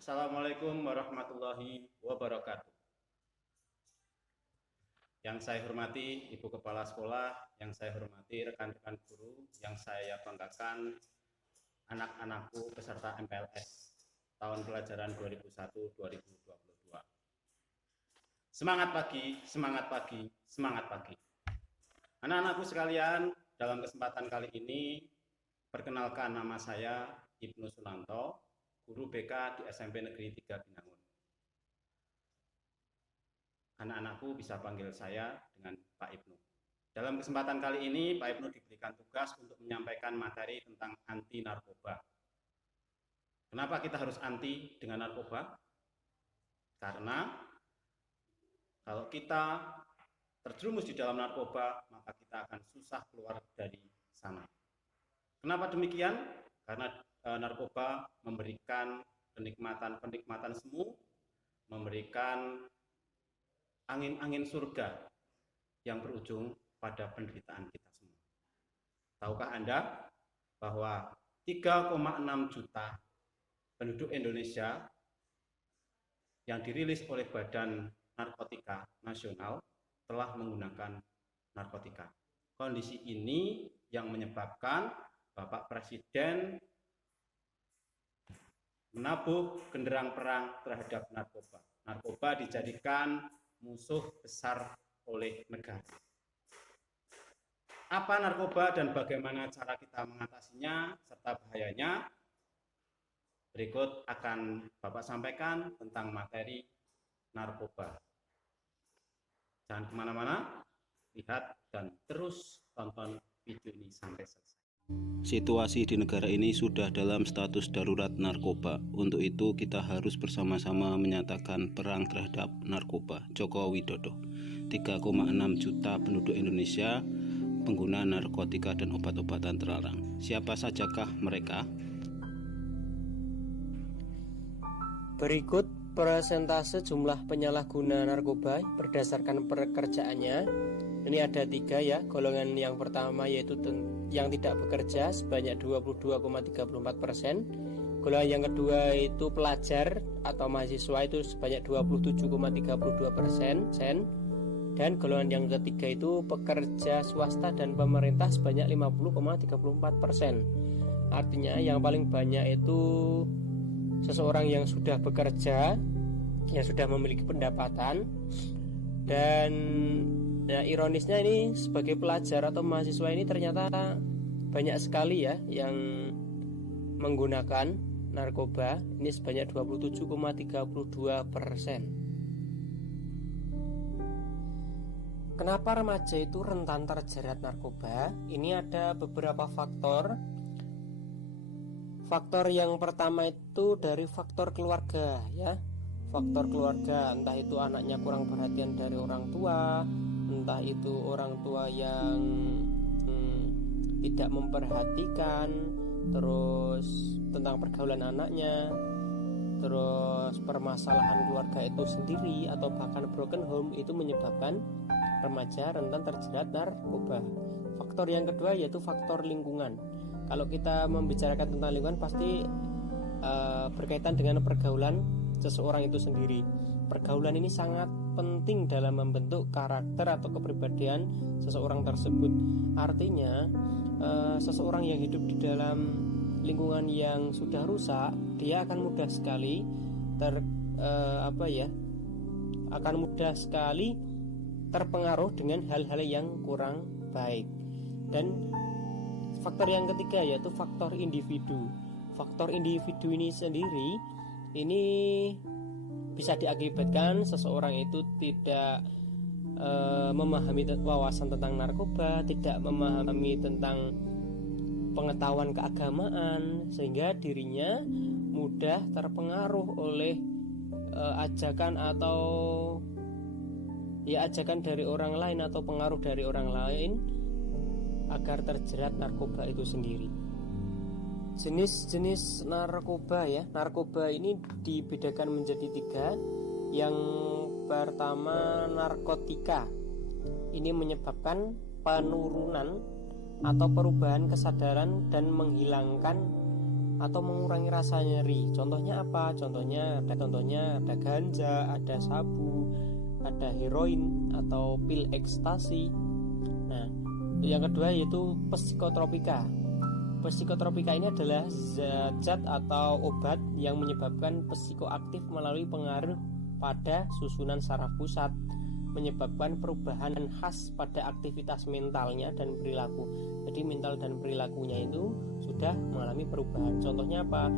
Assalamualaikum warahmatullahi wabarakatuh. Yang saya hormati Ibu Kepala Sekolah, yang saya hormati rekan-rekan guru, yang saya banggakan anak-anakku peserta MPLS tahun pelajaran 2001-2022. Semangat pagi, semangat pagi, semangat pagi. Anak-anakku sekalian, dalam kesempatan kali ini, perkenalkan nama saya Ibnu Sunanto, guru BK di SMP Negeri 3 Binangun. Anak-anakku bisa panggil saya dengan Pak Ibnu. Dalam kesempatan kali ini, Pak Ibnu diberikan tugas untuk menyampaikan materi tentang anti narkoba. Kenapa kita harus anti dengan narkoba? Karena kalau kita terjerumus di dalam narkoba, maka kita akan susah keluar dari sana. Kenapa demikian? Karena narkoba memberikan penikmatan semu, memberikan angin-angin surga yang berujung pada penderitaan kita semua. Tahukah Anda bahwa 3,6 juta penduduk Indonesia yang dirilis oleh Badan Narkotika Nasional telah menggunakan narkotika. Kondisi ini yang menyebabkan Bapak Presiden menabuh genderang perang terhadap narkoba. Narkoba dijadikan musuh besar oleh negara. Apa narkoba dan bagaimana cara kita mengatasinya serta bahayanya? Berikut akan Bapak sampaikan tentang materi narkoba. Jangan kemana-mana, lihat dan terus tonton video ini sampai selesai. Situasi di negara ini sudah dalam status darurat narkoba. Untuk itu kita harus bersama-sama menyatakan perang terhadap narkoba. Joko Widodo. 3,6 juta penduduk Indonesia pengguna narkotika dan obat-obatan terlarang. Siapa sajakah mereka? Berikut persentase jumlah penyalahguna narkoba berdasarkan pekerjaannya. Ini ada 3 ya. Golongan yang pertama yaitu yang tidak bekerja sebanyak 22,34%. Golongan yang kedua itu pelajar atau mahasiswa itu sebanyak 27,32%. Dan golongan yang ketiga itu pekerja swasta dan pemerintah sebanyak 50,34%. Artinya yang paling banyak itu seseorang yang sudah bekerja, yang sudah memiliki pendapatan. Dan ironisnya ini sebagai pelajar atau mahasiswa ini ternyata banyak sekali ya yang menggunakan narkoba. Ini sebanyak 27,32%. Kenapa remaja itu rentan terjerat narkoba? Ini ada beberapa faktor. Faktor yang pertama itu dari faktor keluarga ya. Faktor keluarga, entah itu anaknya kurang perhatian dari orang tua, entah itu orang tua yang tidak memperhatikan, terus tentang pergaulan anaknya, terus permasalahan keluarga itu sendiri atau bahkan broken home itu menyebabkan remaja rentan terjerat narkoba. Faktor yang kedua yaitu faktor lingkungan. Kalau kita membicarakan tentang lingkungan pasti berkaitan dengan pergaulan seseorang itu sendiri. Pergaulan ini sangat penting dalam membentuk karakter atau kepribadian seseorang tersebut. Artinya seseorang yang hidup di dalam lingkungan yang sudah rusak, dia akan mudah sekali akan mudah sekali terpengaruh dengan hal-hal yang kurang baik. Dan faktor yang ketiga yaitu faktor individu. Faktor individu ini sendiri ini bisa diakibatkan seseorang itu tidak memahami wawasan tentang narkoba, tidak memahami tentang pengetahuan keagamaan, sehingga dirinya mudah terpengaruh oleh ajakan dari orang lain atau pengaruh dari orang lain agar terjerat narkoba itu sendiri. Jenis-jenis narkoba ya. Narkoba ini dibedakan menjadi 3. Yang pertama narkotika. Ini menyebabkan penurunan atau perubahan kesadaran dan menghilangkan atau mengurangi rasa nyeri. Contohnya apa? Contohnya ada ganja, ada sabu, ada heroin atau pil ekstasi. Nah, yang kedua yaitu psikotropika. Psikotropika ini adalah zat atau obat yang menyebabkan psikoaktif melalui pengaruh pada susunan saraf pusat, menyebabkan perubahan khas pada aktivitas mentalnya dan perilaku. Jadi mental dan perilakunya itu sudah mengalami perubahan. Contohnya apa?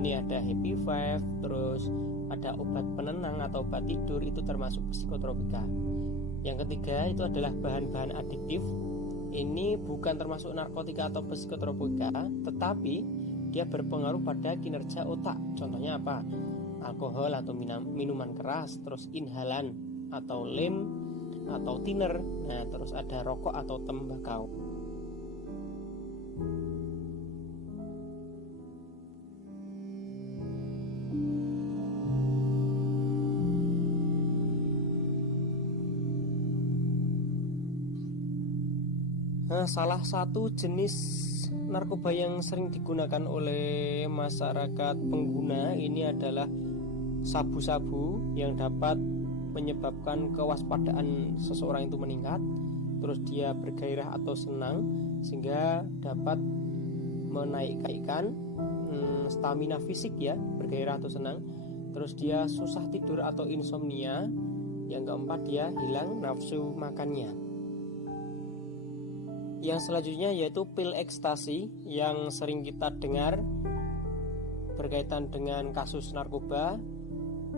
Ini ada Happy Five, terus ada obat penenang atau obat tidur, itu termasuk psikotropika. Yang ketiga itu adalah bahan-bahan adiktif. Ini bukan termasuk narkotika atau psikotropika, tetapi dia berpengaruh pada kinerja otak. Contohnya apa? Alkohol atau minuman keras, terus inhalan atau lem atau thinner. Nah, terus ada rokok atau tembakau. Nah, salah satu jenis narkoba yang sering digunakan oleh masyarakat pengguna ini adalah sabu-sabu yang dapat menyebabkan kewaspadaan seseorang itu meningkat, terus dia bergairah atau senang sehingga dapat menaikkan stamina fisik ya, bergairah atau senang. Terus dia susah tidur atau insomnia. Yang keempat, dia hilang nafsu makannya. Yang selanjutnya yaitu pil ekstasi yang sering kita dengar berkaitan dengan kasus narkoba.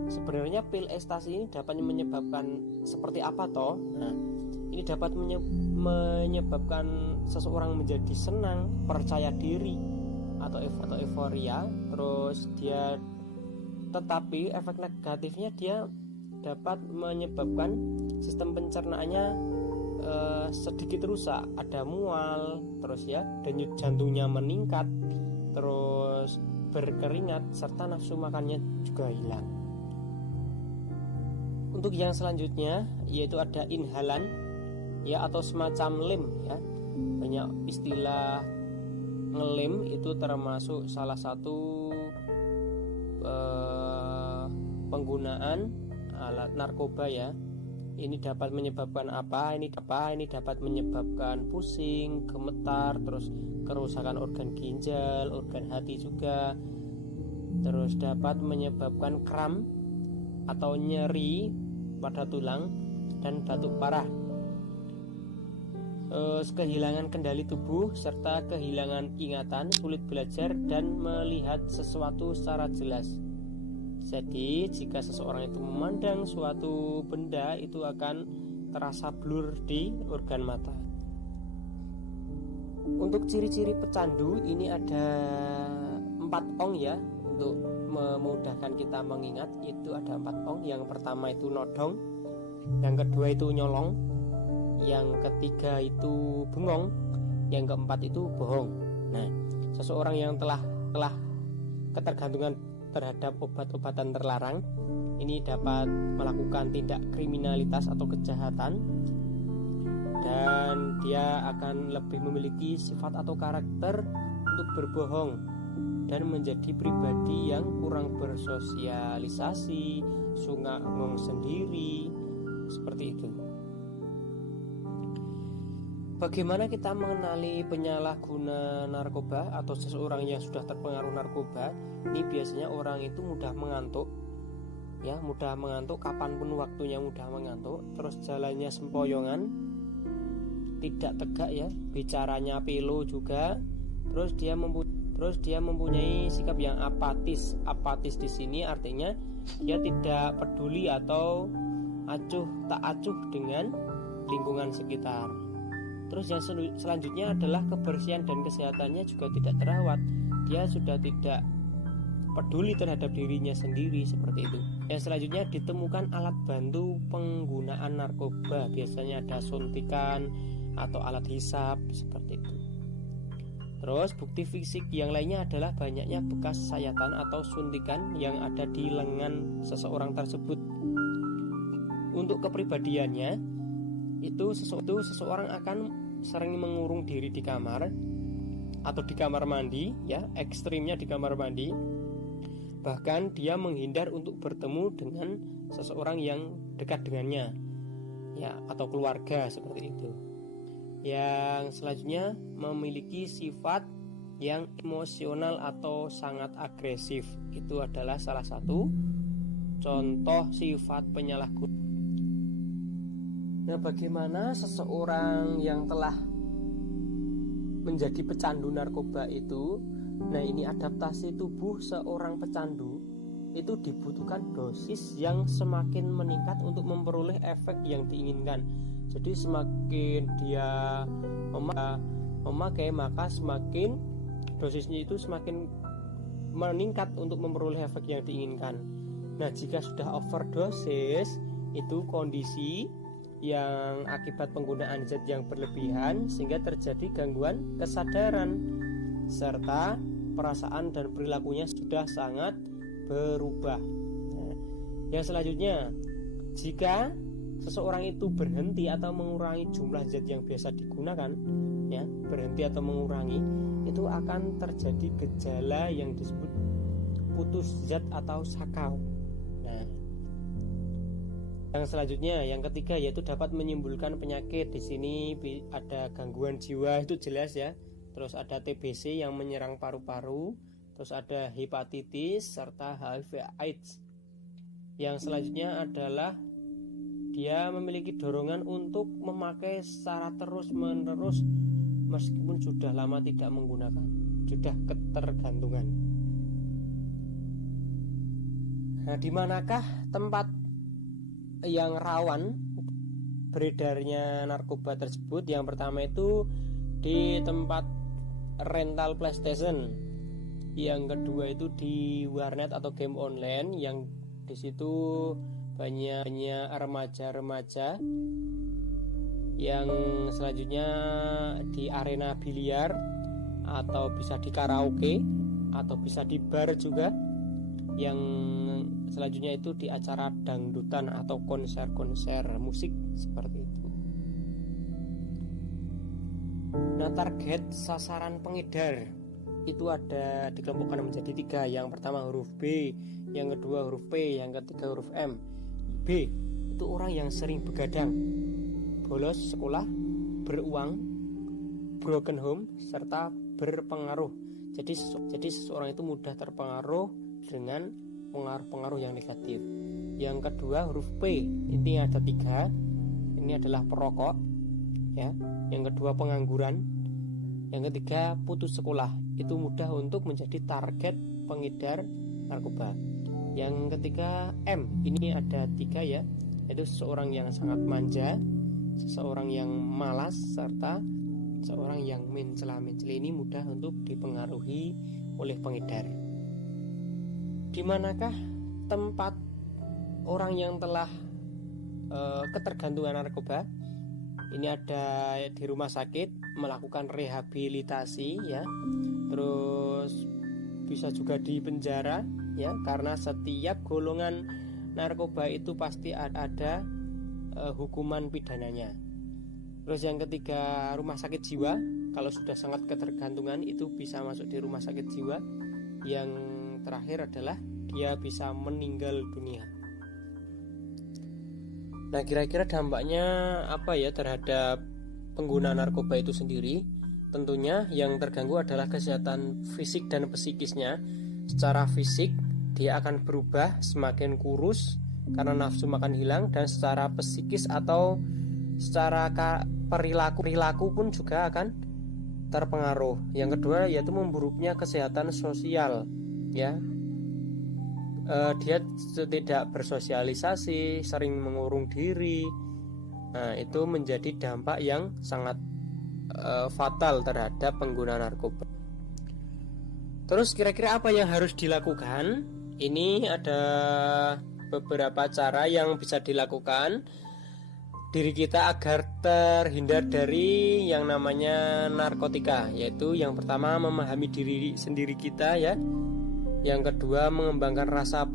Sebenarnya pil ekstasi ini dapat menyebabkan seperti apa toh? Nah, ini dapat menyebabkan seseorang menjadi senang, percaya diri atau euforia. Terus dia, tetapi efek negatifnya dia dapat menyebabkan sistem pencernaannya sedikit rusak, ada mual, terus ya denyut jantungnya meningkat, terus berkeringat, serta nafsu makannya juga hilang. Untuk yang selanjutnya yaitu ada inhalan ya, atau semacam lem ya. Banyak istilah ngelem itu termasuk salah satu penggunaan alat narkoba ya. Ini dapat menyebabkan apa? Ini dapat menyebabkan pusing, gemetar, terus kerusakan organ ginjal, organ hati juga. Terus dapat menyebabkan kram atau nyeri pada tulang dan batuk parah. Kehilangan kendali tubuh serta kehilangan ingatan, sulit belajar dan melihat sesuatu secara jelas. Jadi jika seseorang itu memandang suatu benda itu akan terasa blur di organ mata. Untuk ciri-ciri pecandu ini ada 4 ong ya. Untuk memudahkan kita mengingat itu ada 4 ong. Yang pertama itu nodong, yang kedua itu nyolong, yang ketiga itu bengong, yang keempat itu bohong. Nah, seseorang yang telah ketergantungan terhadap obat-obatan terlarang ini dapat melakukan tindak kriminalitas atau kejahatan, dan dia akan lebih memiliki sifat atau karakter untuk berbohong dan menjadi pribadi yang kurang bersosialisasi, suka ngomong sendiri, seperti itu. Bagaimana kita mengenali penyalahguna narkoba atau seseorang yang sudah terpengaruh narkoba? Ini biasanya orang itu mudah mengantuk, ya, mudah mengantuk kapanpun waktunya, mudah mengantuk. Terus jalannya sempoyongan, tidak tegak ya, bicaranya pilu juga. Terus dia mempunyai sikap yang apatis. Apatis di sini artinya dia tidak peduli atau tak acuh dengan lingkungan sekitar. Terus yang selanjutnya adalah kebersihan dan kesehatannya juga tidak terawat. Dia sudah tidak peduli terhadap dirinya sendiri, seperti itu. Yang selanjutnya ditemukan alat bantu penggunaan narkoba. Biasanya ada suntikan atau alat hisap, seperti itu. Terus bukti fisik yang lainnya adalah banyaknya bekas sayatan atau suntikan yang ada di lengan seseorang tersebut. Untuk kepribadiannya itu seseorang akan sering mengurung diri di kamar, atau di kamar mandi, ya, ekstrimnya di kamar mandi. Bahkan dia menghindar untuk bertemu dengan seseorang yang dekat dengannya, ya, atau keluarga seperti itu. Yang selanjutnya memiliki sifat yang emosional atau sangat agresif. Itu adalah salah satu contoh sifat penyalahgunaan. Nah, bagaimana seseorang yang telah menjadi pecandu narkoba itu? Nah, ini adaptasi tubuh seorang pecandu itu dibutuhkan dosis yang semakin meningkat untuk memperoleh efek yang diinginkan. Jadi semakin dia memakai, maka semakin dosisnya itu semakin meningkat untuk memperoleh efek yang diinginkan. Nah, jika sudah overdosis, itu kondisi yang akibat penggunaan zat yang berlebihan sehingga terjadi gangguan kesadaran serta perasaan dan perilakunya sudah sangat berubah. Nah, yang selanjutnya, jika seseorang itu berhenti atau mengurangi jumlah zat yang biasa digunakan, ya, berhenti atau mengurangi, itu akan terjadi gejala yang disebut putus zat atau sakau. Nah, yang selanjutnya, yang ketiga, yaitu dapat menimbulkan penyakit. Di sini ada gangguan jiwa, itu jelas ya. Terus ada TBC yang menyerang paru-paru, terus ada hepatitis serta HIV/AIDS. Yang selanjutnya adalah dia memiliki dorongan untuk memakai secara terus-menerus meskipun sudah lama tidak menggunakan, sudah ketergantungan. Nah, di manakah tempat yang rawan beredarnya narkoba tersebut? Yang pertama itu di tempat rental PlayStation, yang kedua itu di warnet atau game online, yang di situ banyak remaja-remaja, yang selanjutnya di arena biliar, atau bisa di karaoke, atau bisa di bar juga. Yang selanjutnya itu di acara dangdutan atau konser-konser musik seperti itu. Nah, target sasaran pengedar itu ada dikelompokkan menjadi 3. Yang pertama huruf B, yang kedua huruf P, yang ketiga huruf M. B itu orang yang sering begadang, bolos sekolah, beruang, broken home, serta berpengaruh. Jadi seseorang itu mudah terpengaruh dengan pengaruh-pengaruh yang negatif. Yang kedua huruf P, ini ada 3. Ini adalah perokok, ya. Yang kedua pengangguran. Yang ketiga putus sekolah. Itu mudah untuk menjadi target pengedar narkoba. Yang ketiga M, ini ada 3 ya, yaitu seseorang yang sangat manja, seseorang yang malas, serta seorang yang mencela-mencela. Ini mudah untuk dipengaruhi oleh pengedar. Di manakah tempat orang yang telah ketergantungan narkoba? Ini ada di rumah sakit melakukan rehabilitasi, ya. Terus bisa juga di penjara, ya, karena setiap golongan narkoba itu pasti ada hukuman pidananya. Terus yang ketiga rumah sakit jiwa, kalau sudah sangat ketergantungan itu bisa masuk di rumah sakit jiwa. Yang terakhir adalah dia bisa meninggal dunia. Nah, kira-kira dampaknya apa ya terhadap pengguna narkoba itu sendiri? Tentunya yang terganggu adalah kesehatan fisik dan psikisnya. Secara fisik dia akan berubah semakin kurus karena nafsu makan hilang, dan secara psikis atau secara perilaku pun juga akan terpengaruh. Yang kedua yaitu memburuknya kesehatan sosial, ya. Dia tidak bersosialisasi, sering mengurung diri. Nah, itu menjadi dampak yang sangat fatal terhadap pengguna narkoba. Terus kira-kira apa yang harus dilakukan? Ini ada beberapa cara yang bisa dilakukan diri kita agar terhindar dari yang namanya narkotika, yaitu yang pertama memahami diri sendiri kita, ya. Yang kedua mengembangkan rasa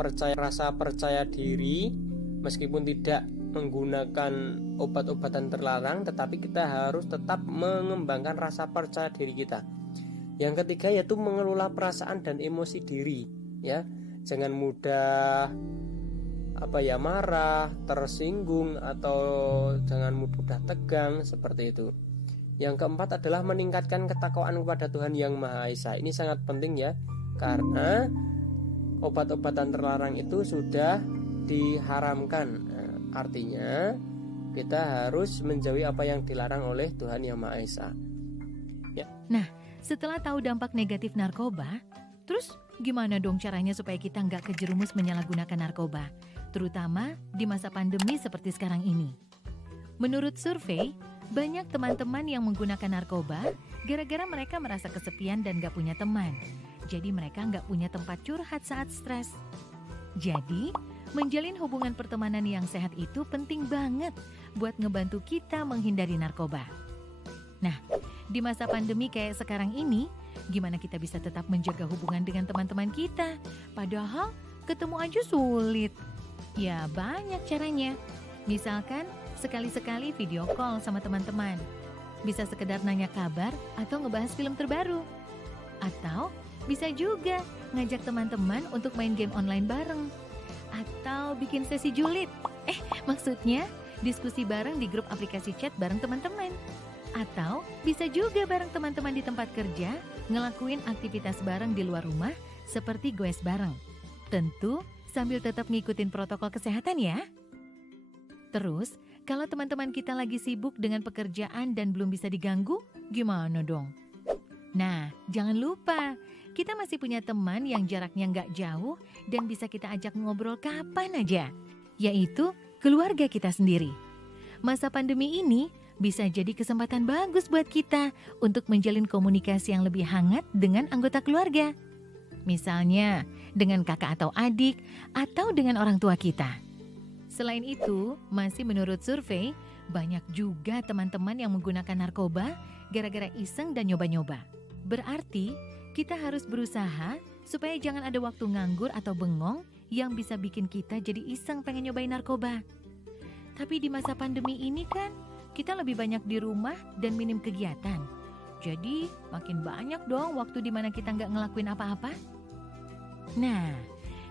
percaya diri meskipun tidak menggunakan obat-obatan terlarang, tetapi kita harus tetap mengembangkan rasa percaya diri kita. Yang ketiga yaitu mengelola perasaan dan emosi diri, ya. Jangan mudah marah, tersinggung, atau jangan mudah tegang seperti itu. Yang keempat adalah meningkatkan ketakwaan kepada Tuhan Yang Maha Esa. Ini sangat penting ya, karena obat-obatan terlarang itu sudah diharamkan. Artinya kita harus menjauhi apa yang dilarang oleh Tuhan Yang Maha Esa. Ya. Nah, setelah tahu dampak negatif narkoba, terus gimana dong caranya supaya kita nggak kejerumus menyalahgunakan narkoba, terutama di masa pandemi seperti sekarang ini? Menurut survei, banyak teman-teman yang menggunakan narkoba gara-gara mereka merasa kesepian dan gak punya teman. Jadi mereka gak punya tempat curhat saat stres. Jadi, menjalin hubungan pertemanan yang sehat itu penting banget buat ngebantu kita menghindari narkoba. Nah, di masa pandemi kayak sekarang ini, gimana kita bisa tetap menjaga hubungan dengan teman-teman kita? Padahal ketemu aja sulit. Ya, banyak caranya. Misalkan, sekali-sekali video call sama teman-teman. Bisa sekedar nanya kabar atau ngebahas film terbaru. Atau bisa juga ngajak teman-teman untuk main game online bareng. Atau bikin sesi julid. Maksudnya diskusi bareng di grup aplikasi chat bareng teman-teman. Atau bisa juga bareng teman-teman di tempat kerja ngelakuin aktivitas bareng di luar rumah seperti goes bareng. Tentu sambil tetap ngikutin protokol kesehatan ya. Terus, kalau teman-teman kita lagi sibuk dengan pekerjaan dan belum bisa diganggu, gimana dong? Nah, jangan lupa, kita masih punya teman yang jaraknya nggak jauh dan bisa kita ajak ngobrol kapan aja, yaitu keluarga kita sendiri. Masa pandemi ini bisa jadi kesempatan bagus buat kita untuk menjalin komunikasi yang lebih hangat dengan anggota keluarga. Misalnya, dengan kakak atau adik, atau dengan orang tua kita. Selain itu, masih menurut survei, banyak juga teman-teman yang menggunakan narkoba gara-gara iseng dan nyoba-nyoba. Berarti, kita harus berusaha supaya jangan ada waktu nganggur atau bengong yang bisa bikin kita jadi iseng pengen nyobain narkoba. Tapi di masa pandemi ini kan, kita lebih banyak di rumah dan minim kegiatan. Jadi, makin banyak dong waktu di mana kita nggak ngelakuin apa-apa. Nah,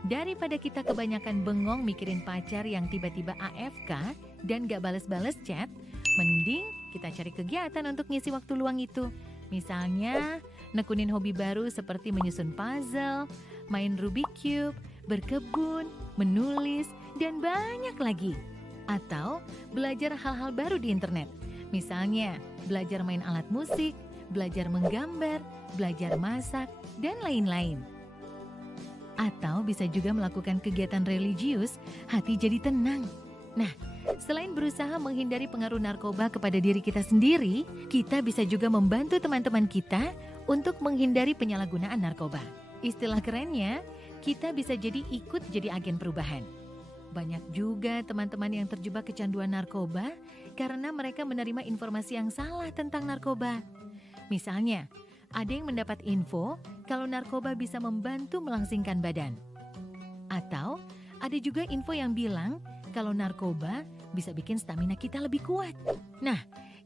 daripada kita kebanyakan bengong mikirin pacar yang tiba-tiba AFK dan gak bales-bales chat, mending kita cari kegiatan untuk ngisi waktu luang itu. Misalnya, nekunin hobi baru seperti menyusun puzzle, main Rubik Cube, berkebun, menulis, dan banyak lagi. Atau belajar hal-hal baru di internet. Misalnya, belajar main alat musik, belajar menggambar, belajar masak, dan lain-lain. Atau bisa juga melakukan kegiatan religius, hati jadi tenang. Nah, selain berusaha menghindari pengaruh narkoba kepada diri kita sendiri, kita bisa juga membantu teman-teman kita untuk menghindari penyalahgunaan narkoba. Istilah kerennya, kita bisa ikut jadi agen perubahan. Banyak juga teman-teman yang terjebak kecanduan narkoba karena mereka menerima informasi yang salah tentang narkoba. Misalnya, ada yang mendapat info kalau narkoba bisa membantu melangsingkan badan. Atau ada juga info yang bilang kalau narkoba bisa bikin stamina kita lebih kuat. Nah,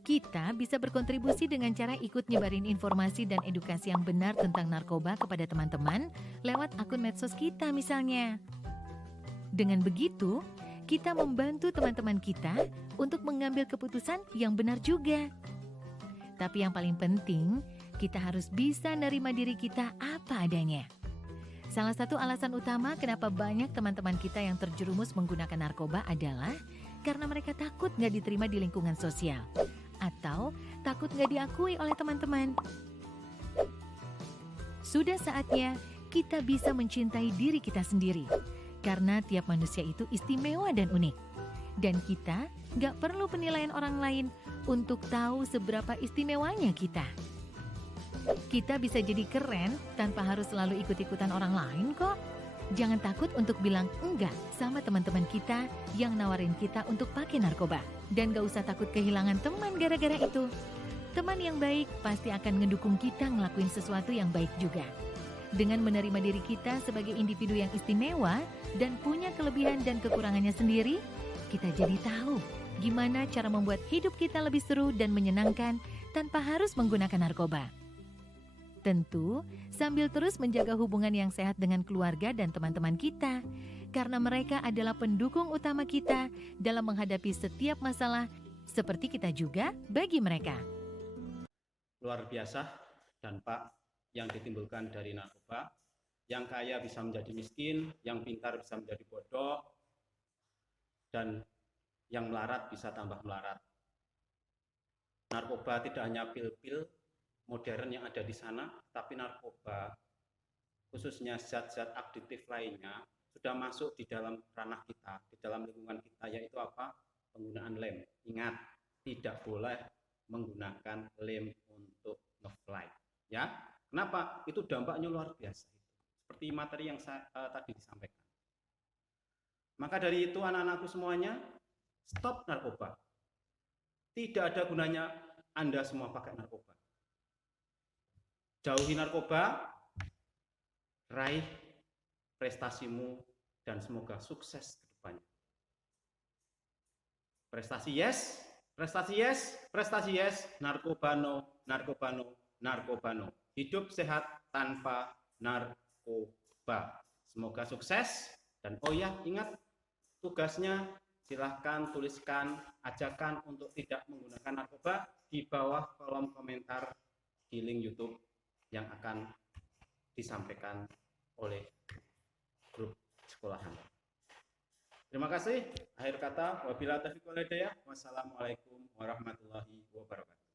kita bisa berkontribusi dengan cara ikut nyebarin informasi dan edukasi yang benar tentang narkoba kepada teman-teman lewat akun medsos kita misalnya. Dengan begitu, kita membantu teman-teman kita untuk mengambil keputusan yang benar juga. Tapi yang paling penting, kita harus bisa nerima diri kita apa adanya. Salah satu alasan utama kenapa banyak teman-teman kita yang terjerumus menggunakan narkoba adalah karena mereka takut gak diterima di lingkungan sosial. Atau takut gak diakui oleh teman-teman. Sudah saatnya kita bisa mencintai diri kita sendiri. Karena tiap manusia itu istimewa dan unik. Dan kita gak perlu penilaian orang lain untuk tahu seberapa istimewanya kita. Kita bisa jadi keren tanpa harus selalu ikut-ikutan orang lain kok. Jangan takut untuk bilang enggak sama teman-teman kita yang nawarin kita untuk pakai narkoba. Dan gak usah takut kehilangan teman gara-gara itu. Teman yang baik pasti akan ngedukung kita ngelakuin sesuatu yang baik juga. Dengan menerima diri kita sebagai individu yang istimewa dan punya kelebihan dan kekurangannya sendiri, kita jadi tahu gimana cara membuat hidup kita lebih seru dan menyenangkan tanpa harus menggunakan narkoba. Tentu sambil terus menjaga hubungan yang sehat dengan keluarga dan teman-teman kita, karena mereka adalah pendukung utama kita dalam menghadapi setiap masalah, seperti kita juga bagi mereka. Luar biasa dampak yang ditimbulkan dari narkoba. Yang kaya bisa menjadi miskin, yang pintar bisa menjadi bodoh, dan yang melarat bisa tambah melarat. Narkoba tidak hanya pil-pil modern yang ada di sana, tapi narkoba, khususnya zat-zat adiktif lainnya, sudah masuk di dalam ranah kita, di dalam lingkungan kita, yaitu apa? Penggunaan lem. Ingat, tidak boleh menggunakan lem untuk nge-fly. Ya, kenapa? Itu dampaknya luar biasa. Seperti materi yang tadi disampaikan. Maka dari itu anak-anakku semuanya, stop narkoba. Tidak ada gunanya Anda semua pakai narkoba. Jauhi narkoba, raih prestasimu, dan semoga sukses ke depannya. Prestasi yes, prestasi yes, prestasi yes, narkoba no, narkoba no, narkoba no. Hidup sehat tanpa narkoba. Semoga sukses, dan oh ya, ingat tugasnya silahkan tuliskan ajakan untuk tidak menggunakan narkoba di bawah kolom komentar di link YouTube yang akan disampaikan oleh grup sekolahan. Terima kasih. Akhir kata, wabillahi taufiq wal hidayah. Wassalamualaikum warahmatullahi wabarakatuh.